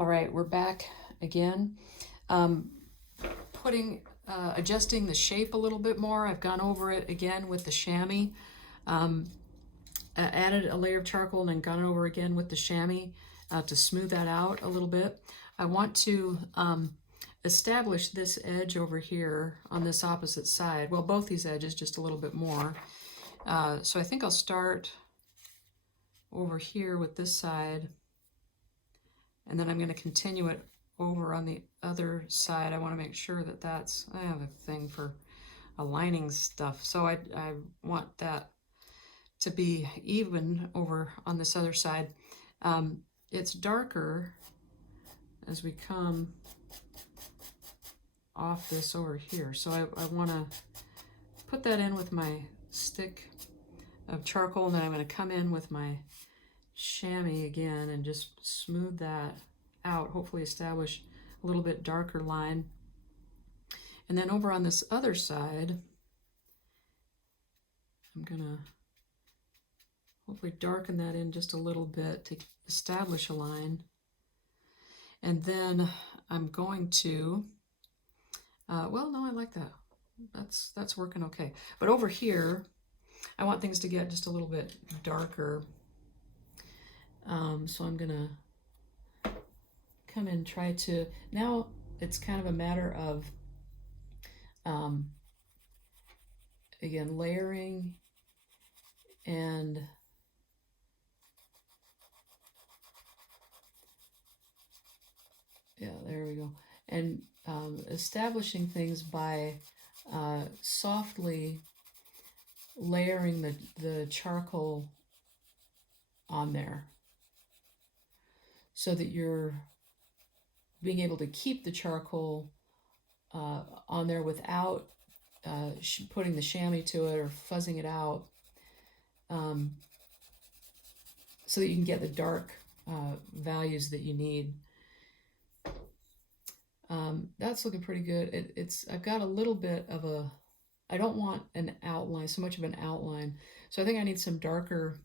All right, we're back again. Um, adjusting the shape a little bit more. I've gone over it again with the chamois. Added a layer of charcoal and then gone over again with the chamois to smooth that out a little bit. I want to establish this edge over here on this opposite side. Well, both these edges just a little bit more. So I think I'll start over here with this side, and then I'm going to continue it over on the other side. I want to make sure that I have a thing for aligning stuff, so I want that to be even over on this other side. It's darker as we come off this over here, so I want to put that in with my stick of charcoal, and then I'm going to come in with my chamois again and just smooth that out, hopefully establish a little bit darker line. And then over on this other side, I'm gonna hopefully darken that in just a little bit to establish a line. And then I'm going to, well, no, I like that. That's working okay. But over here, I want things to get just a little bit darker. So I'm gonna come in and try to, now it's kind of a matter of, again, layering and yeah, there we go. And establishing things by softly layering the charcoal on there so that you're being able to keep the charcoal on there without putting the chamois to it or fuzzing it out, so that you can get the dark values that you need. That's looking pretty good. I've got a little bit of a, I don't want an outline, so much of an outline. So I think I need some darker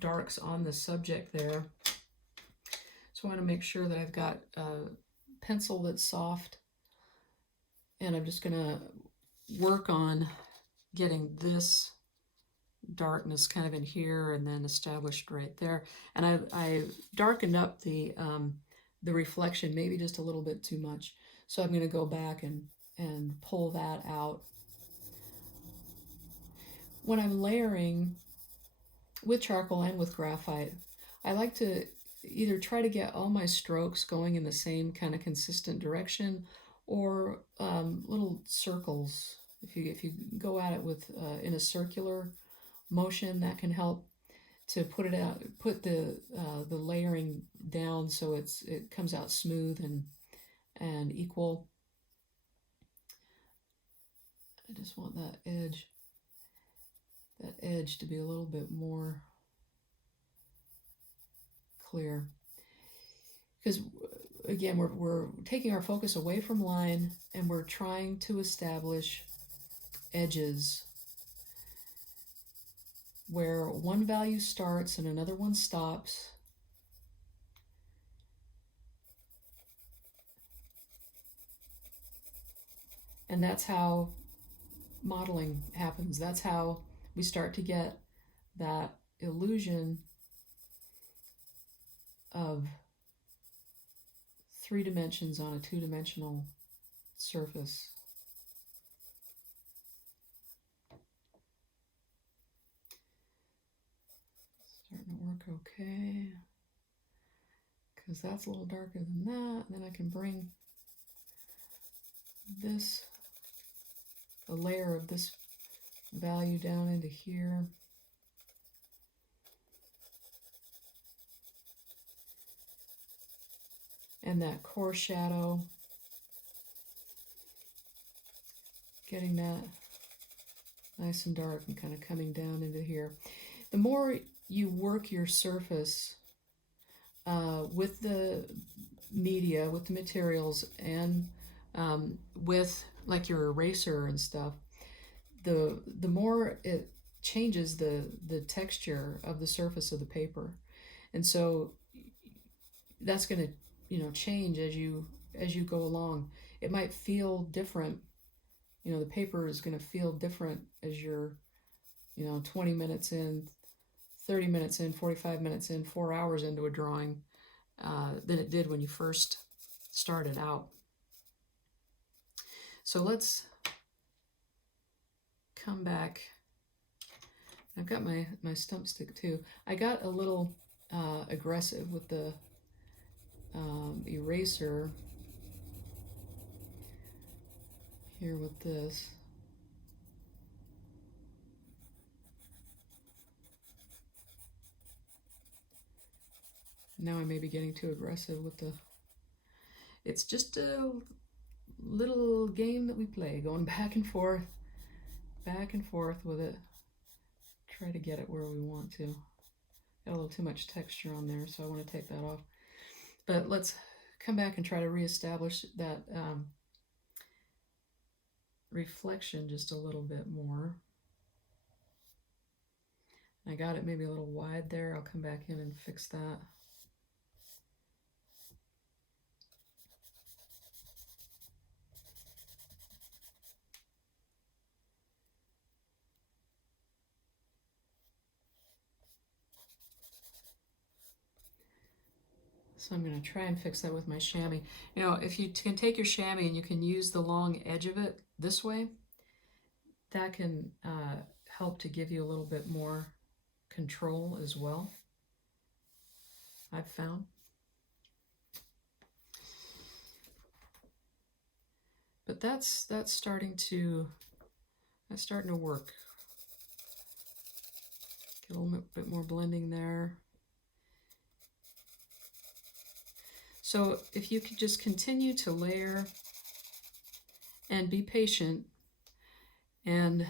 darks on the subject there. So I want to make sure that I've got a pencil that's soft, and I'm just going to work on getting this darkness kind of in here and then established right there. And I darkened up the reflection maybe just a little bit too much. So I'm going to go back and pull that out. When I'm layering with charcoal and with graphite, I like to either try to get all my strokes going in the same kind of consistent direction, or little circles. If you go at it with in a circular motion, that can help to put the layering down so it comes out smooth and equal. I just want that edge to be a little bit more clear, because again we're taking our focus away from line and we're trying to establish edges where one value starts and another one stops. And that's how modeling happens. That's how we start to get that illusion of 3 dimensions on a 2-dimensional surface. Starting to work okay, because that's a little darker than that. And then I can bring a layer of this value down into here. And that core shadow, getting that nice and dark and kind of coming down into here. The more you work your surface with the media, with the materials, and with like your eraser and stuff, the more it changes the texture of the surface of the paper. And so that's going to, you know, change as you go along. It might feel different. You know, the paper is going to feel different as you're, you know, 20 minutes in, 30 minutes in, 45 minutes in, 4 hours into a drawing than it did when you first started out. So let's come back. I've got my stump stick too. I got a little aggressive with the eraser here with this. Now I may be getting too aggressive with the, it's just a little game that we play, going back and forth with it. Try to get it where we want to. Got a little too much texture on there, so I want to take that off. But let's come back and try to reestablish that reflection just a little bit more. I got it maybe a little wide there. I'll come back in and fix that. So I'm going to try and fix that with my chamois. You know, if you can take your chamois and you can use the long edge of it this way, that can help to give you a little bit more control as well, I've found. But that's starting to work. Get a little bit more blending there. So if you could just continue to layer and be patient and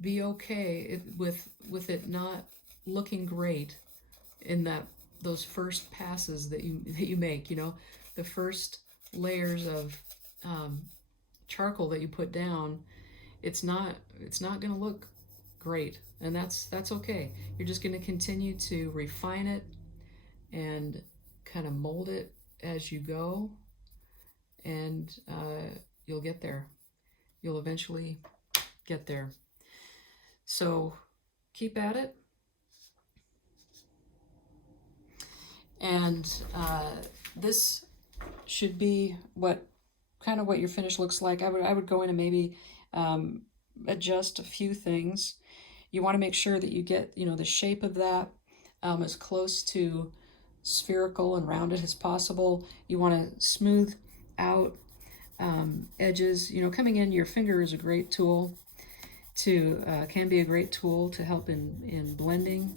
be okay with it not looking great in those first passes that you make, you know, the first layers of charcoal that you put down, it's not going to look great, and that's okay. You're just going to continue to refine it and kind of mold it as you go, and you'll get there. You'll eventually get there. So keep at it. And this should be what your finish looks like. I would go in and maybe adjust a few things. You want to make sure that you get, you know, the shape of that as close to spherical and rounded as possible. You want to smooth out edges. You know, coming in, your finger is a great tool to can be a great tool to help in blending.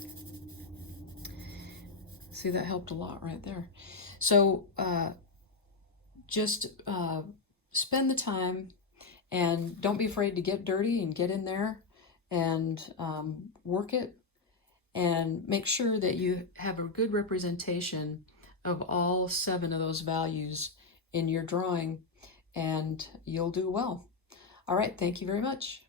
See, that helped a lot right there. So just spend the time and don't be afraid to get dirty and get in there and work it, and make sure that you have a good representation of all 7 of those values in your drawing, and you'll do well. All right, thank you very much.